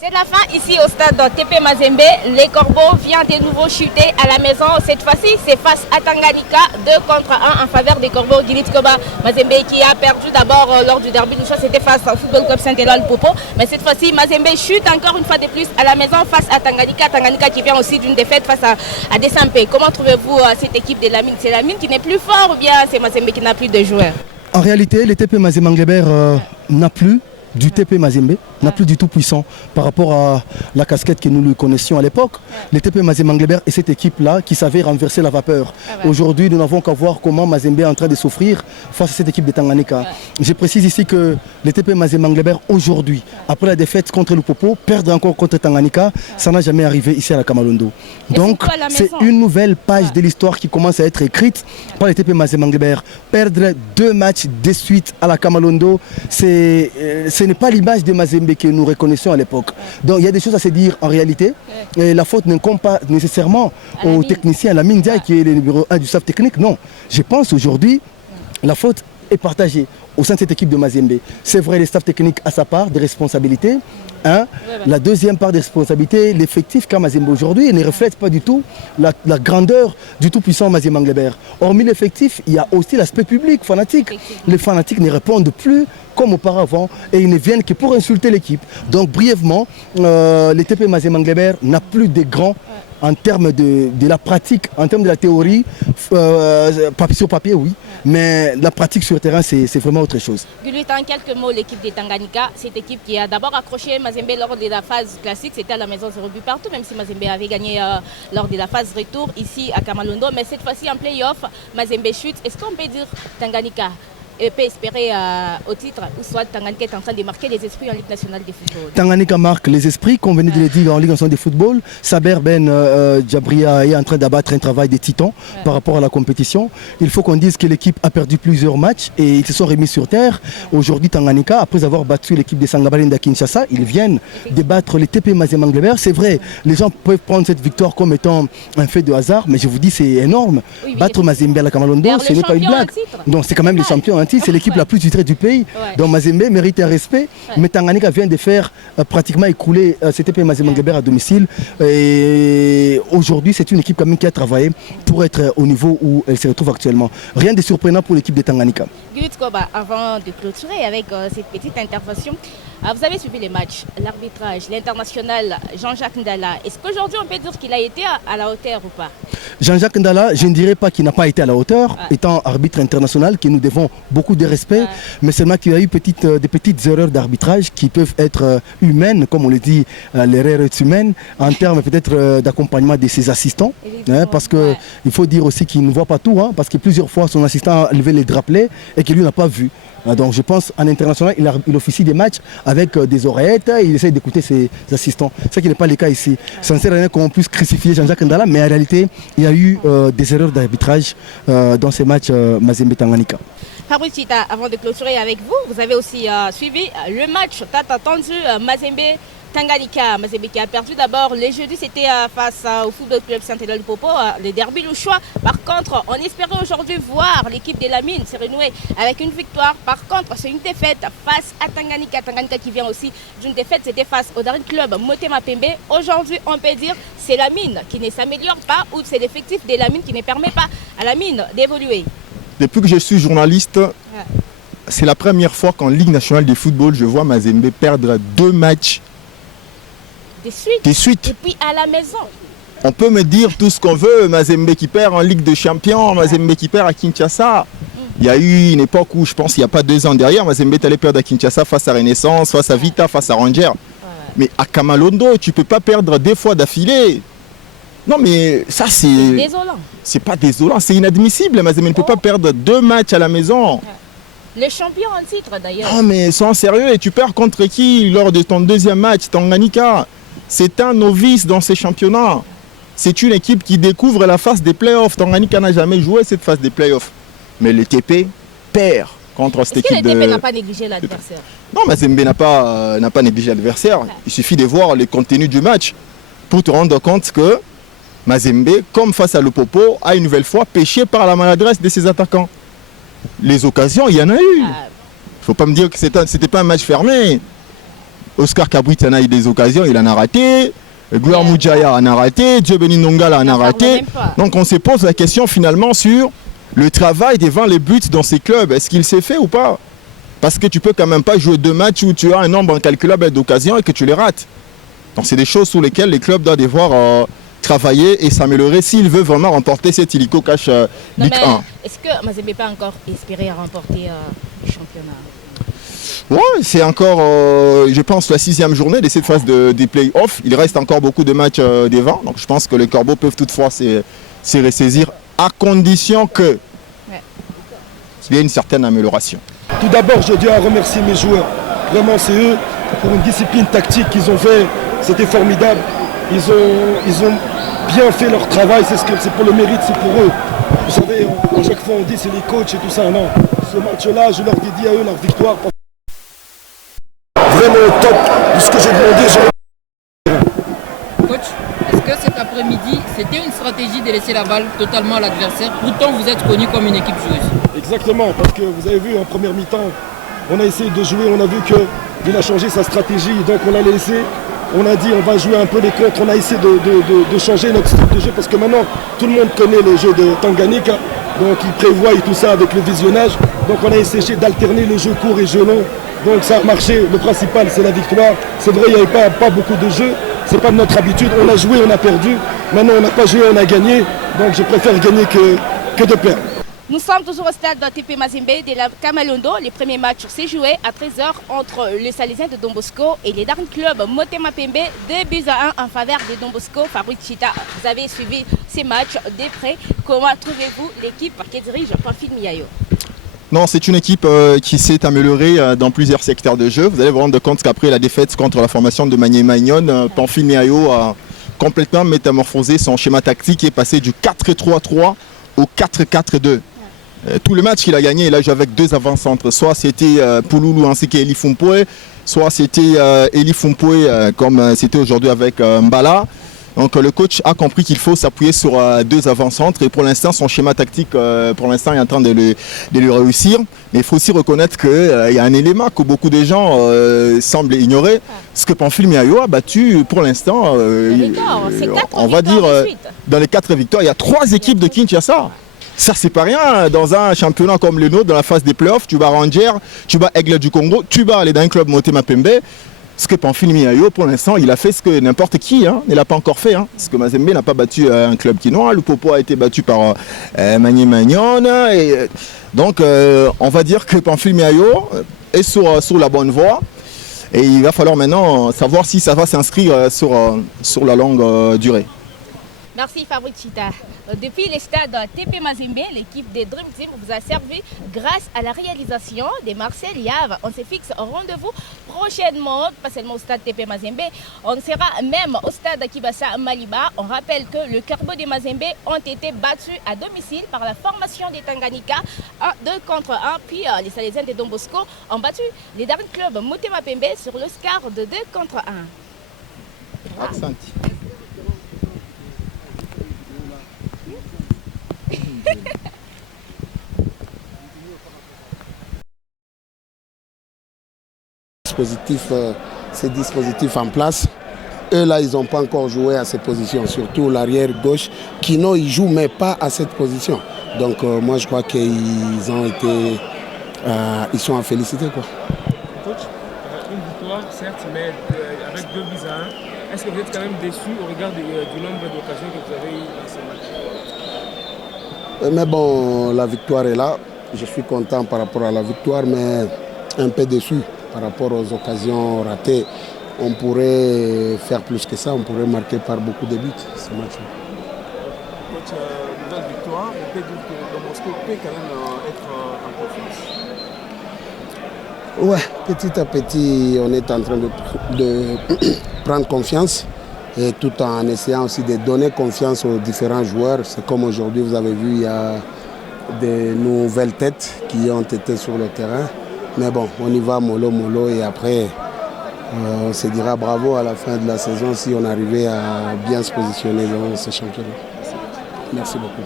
C'est la fin ici au stade TP Mazembe. Les Corbeaux viennent de nouveau chuter à la maison. Cette fois-ci, c'est face à Tanganyika, 2-1 en faveur des Corbeaux. Gilit Koba Mazembe qui a perdu d'abord lors du derby. C'était face au Football Club Saint-Éloi Popo. Mais cette fois-ci, Mazembe chute encore une fois de plus à la maison face à Tanganyika. Tanganyika qui vient aussi d'une défaite face à Desampé. Comment trouvez-vous cette équipe de la mine? C'est la mine qui n'est plus fort ou bien c'est Mazembe qui n'a plus de joueurs? En réalité, le TP Mazembe n'a plus du TP Mazembe, n'a plus du tout puissant par rapport à la casquette que nous le connaissions à l'époque. Le TP Mazembe est cette équipe-là qui savait renverser la vapeur. Aujourd'hui, nous n'avons qu'à voir comment Mazembe est en train de souffrir face à cette équipe de Tanganyika. Je précise ici que le TP Mazembe aujourd'hui, après la défaite contre le Popo, perdre encore contre Tanganyika, ça n'a jamais arrivé ici à la Kamalondo. Donc, c'est une nouvelle page de l'histoire qui commence à être écrite par le TP Mazembe. Perdre 2 matchs de suite à la Kamalondo, ce n'est pas l'image de Mazembe que nous reconnaissions à l'époque. Donc il y a des choses à se dire en réalité. Et la faute n'incombe pas nécessairement aux techniciens, à la Mindia qui est le numéro 1 du staff technique. Non, je pense aujourd'hui la faute est partagée au sein de cette équipe de Mazembe. C'est vrai, le staff technique a sa part de responsabilité. La deuxième part de responsabilité, l'effectif qu'a Mazembe aujourd'hui ne reflète pas du tout la grandeur du tout-puissant Mazembe Anglebert. Hormis l'effectif, il y a aussi l'aspect public, fanatique. Les fanatiques ne répondent plus comme auparavant et ils ne viennent que pour insulter l'équipe. Donc brièvement, le TP Mazembe Anglebert n'a plus de grands en termes de la pratique, en termes de la théorie, sur papier oui, mais la pratique sur le terrain c'est vraiment autre chose. Gulut, en quelques mots, l'équipe de Tanganyika, cette équipe qui a d'abord accroché Mazembe lors de la phase classique, c'était à la maison 0 but partout, même si Mazembe avait gagné lors de la phase retour ici à Kamalondo, mais cette fois-ci en play-off, Mazembe chute. Est-ce qu'on peut dire Tanganyika peut espérer au titre ou soit Tanganyika est en train de marquer les esprits en Ligue nationale de football? Tanganyika marque les esprits, comme venait de le dire en Ligue nationale de football. Saber Ben Djabria est en train d'abattre un travail de titan par rapport à la compétition. Il faut qu'on dise que l'équipe a perdu plusieurs matchs et ils se sont remis sur terre. Aujourd'hui, Tanganyika, après avoir battu l'équipe de Sangabalenda à Kinshasa, ils viennent débattre les TP Mazembe Anglebert. C'est vrai, les gens peuvent prendre cette victoire comme étant un fait de hasard, mais je vous dis, c'est énorme. Battre Mazembe à la Kamalondo, ce n'est pas une blague. Donc c'est quand même les champions. C'est l'équipe la plus titrée du pays. Donc Mazembe mérite un respect. Mais Tanganyika vient de faire pratiquement écouler CTP Mazembe Anglebert à domicile. Et aujourd'hui, c'est une équipe quand même qui a travaillé pour être au niveau où elle se retrouve actuellement. Rien de surprenant pour l'équipe de Tanganyika. Gulut Koba, avant de clôturer avec cette petite intervention, vous avez suivi les matchs, l'arbitrage, l'international Jean-Jacques Ndala. Est-ce qu'aujourd'hui on peut dire qu'il a été à la hauteur ou pas? Jean-Jacques Ndala, je ne dirais pas qu'il n'a pas été à la hauteur, étant arbitre international, que nous devons beaucoup de respect, mais seulement qu'il y a eu des petites erreurs d'arbitrage qui peuvent être humaines, comme on le dit, l'erreur est humaine, en termes peut-être d'accompagnement de ses assistants, parce qu'il faut dire aussi qu'il ne voit pas tout, parce que plusieurs fois son assistant a levé les drapelets et qu'il lui n'a pas vu. Donc je pense en international, il officie des matchs avec des oreillettes, il essaie d'écouter ses assistants. Ce qui n'est pas le cas ici. Ça ne sert à rien qu'on puisse crucifier Jean-Jacques Ndala, mais en réalité, il y a eu des erreurs d'arbitrage dans ces matchs Mazembe Tanganyika. Fabrice Chita, avant de clôturer avec vous, vous avez aussi suivi le match tant attendu Mazembe Tanganyika. Mazembe qui a perdu d'abord le jeudi, c'était face au Football Club Saint-Éloi Popo, le derby louchois. Par contre, on espérait aujourd'hui voir l'équipe de la mine se renouer avec une victoire. Par contre, c'est une défaite face à Tanganyika. Tanganyika qui vient aussi d'une défaite, c'était face au Daring Club Motema Pembe. Aujourd'hui, on peut dire c'est la mine qui ne s'améliore pas ou c'est l'effectif de la mine qui ne permet pas à la mine d'évoluer. Depuis que je suis journaliste, c'est la première fois qu'en Ligue nationale de football, je vois Mazembe perdre 2 matchs de suite. Et puis à la maison. On peut me dire tout ce qu'on veut, Mazembe qui perd en Ligue des Champions, Mazembe qui perd à Kinshasa. Il y a eu une époque où je pense qu'il n'y a pas 2 ans derrière, Mazembe est allé perdre à Kinshasa face à Renaissance, face à Vita, face à Rangers. Mais à Kamalondo, tu ne peux pas perdre 2 fois d'affilée. Non mais ça c'est désolant. C'est pas désolant, c'est inadmissible. Mazembe ne peut pas perdre 2 matchs à la maison. Les champions en titre d'ailleurs. Non mais sois sérieux, et tu perds contre qui lors de ton 2e match, Tanganyika? C'est un novice dans ces championnats. C'est une équipe qui découvre la phase des playoffs. Tanganyika n'a jamais joué cette phase des playoffs. Mais le TP perd contre cette équipe. Est-ce que le TP n'a pas négligé l'adversaire? Non, Mazembe n'a pas négligé l'adversaire. Il suffit de voir le contenu du match pour te rendre compte que Mazembe, comme face à Lupopo, a une nouvelle fois péché par la maladresse de ses attaquants. Les occasions, il y en a eu. Il ne faut pas me dire que ce n'était pas un match fermé. Oscar Kabwitana a eu des occasions, il en a raté. Gloire Moudjaya en a raté. Dieu Béni Nongala en a raté. Donc on se pose la question finalement sur le travail devant les buts dans ces clubs. Est-ce qu'il s'est fait ou pas? Parce que tu peux quand même pas jouer 2 matchs où tu as un nombre incalculable d'occasions et que tu les rates. Donc c'est des choses sur lesquelles les clubs doivent devoir travailler et s'améliorer s'il veut vraiment remporter cet Illico Cash Ligue 1. Est-ce que Mazembe peut encore espérer remporter le championnat? Oui, c'est encore, je pense, la 6e journée de cette phase des play-offs. Il reste encore beaucoup de matchs devant. Donc je pense que les Corbeaux peuvent toutefois se ressaisir à condition qu'il y ait une certaine amélioration. Tout d'abord, je dois remercier mes joueurs. Vraiment, c'est eux, pour une discipline tactique qu'ils ont fait. C'était formidable. Ils ont bien fait leur travail. C'est pour le mérite, c'est pour eux. Vous savez, à chaque fois on dit c'est les coachs et tout ça. Non, ce match-là, je leur dédie à eux leur victoire. Vraiment au top de ce que j'ai demandé. Coach, est-ce que cet après-midi, c'était une stratégie de laisser la balle totalement à l'adversaire? Pourtant, vous êtes connu comme une équipe joueuse. Exactement, parce que vous avez vu en première mi-temps, on a essayé de jouer, on a vu qu'il a changé sa stratégie, donc on a laissé, on a dit on va jouer un peu les contres, on a essayé de changer notre style de jeu, parce que maintenant tout le monde connaît le jeu de Tanganyika, donc il prévoit tout ça avec le visionnage, donc on a essayé d'alterner le jeu court et jeu long. Donc ça a marché, le principal c'est la victoire. C'est vrai, il n'y avait pas beaucoup de jeux, c'est pas de notre habitude. On a joué, on a perdu. Maintenant on n'a pas joué, on a gagné. Donc je préfère gagner que de perdre. Nous sommes toujours au stade de TP Mazembe de la Kamalondo. Le premier match s'est joué à 13h entre les Salesiens de Don Bosco et les Darn Club Motema Pembe. 2-1 en faveur de Don Bosco. Fabrice Chita, vous avez suivi ces matchs de près. Comment trouvez-vous l'équipe qui dirige Pamphile Miayo? Non, c'est une équipe qui s'est améliorée dans plusieurs secteurs de jeu. Vous allez vous rendre compte qu'après la défaite contre la formation de Magné Magnon, Pamphile Miayo a complètement métamorphosé son schéma tactique et est passé du 4-3-3 au 4-4-2. Tout le match qu'il a gagné, il a joué avec 2 avant-centres. Soit c'était Pouloulou ainsi qu'Eli Fumpoe, soit c'était Eli Fumpoe comme c'était aujourd'hui avec Mbala. Donc le coach a compris qu'il faut s'appuyer sur 2 avant-centres et pour l'instant son schéma tactique pour l'instant est en train de le réussir. Mais il faut aussi reconnaître qu'il y a un élément que beaucoup de gens semblent ignorer. Ce que Pamphile Miayo a battu pour l'instant, on va dire dans les 4 victoires, il y a 3 équipes de Kinshasa. Ça c'est pas rien dans un championnat comme le nôtre, dans la phase des playoffs, tu bats Ranger, tu bats Aigle du Congo, tu bats les d'un club Motema Pembe. Ce que Pamphile Miayo, pour l'instant, il a fait ce que n'importe qui ne l'a pas encore fait. Parce que Mazembe n'a pas battu un club quinois. Le Popo a été battu par Magné Magnon. Donc, on va dire que Pamphile Miayo est sur la bonne voie. Et il va falloir maintenant savoir si ça va s'inscrire sur la longue durée. Merci Fabrice Chita. Depuis le stade TP Mazembe, l'équipe des Dream Team vous a servi grâce à la réalisation de Marcel Yave. On se fixe au rendez-vous prochainement, pas seulement au stade TP Mazembe, on sera même au stade Kibasa Maliba. On rappelle que le Corbeaux de Mazembe ont été battus à domicile par la formation des Tanganyika 2-1. Puis les Salesiens de Don Bosco ont battu les Darn Club Motema Pembe sur le score de 2-1. Accent. Ces dispositifs en place. Eux là, ils n'ont pas encore joué à ces positions, surtout l'arrière gauche. Kino, il joue mais pas à cette position. Donc moi je crois qu'ils ont été, ils sont à féliciter quoi. Coach, une victoire certes, mais avec 2-1, est-ce que vous êtes quand même déçu au regard du nombre d'occasions que vous avez eues dans ce match? Mais bon, la victoire est là. Je suis content par rapport à la victoire, mais un peu déçu par rapport aux occasions ratées. On pourrait faire plus que ça, on pourrait marquer par beaucoup de buts ce match-là. Coach, nouvelle victoire, on peut dire que Don Bosco peut quand même être en confiance. Ouais, petit à petit, on est en train de prendre confiance. Et tout en essayant aussi de donner confiance aux différents joueurs. C'est comme aujourd'hui, vous avez vu, il y a des nouvelles têtes qui ont été sur le terrain. Mais bon, on y va mollo et après, on se dira bravo à la fin de la saison si on arrivait à bien se positionner dans ce championnat. Merci beaucoup.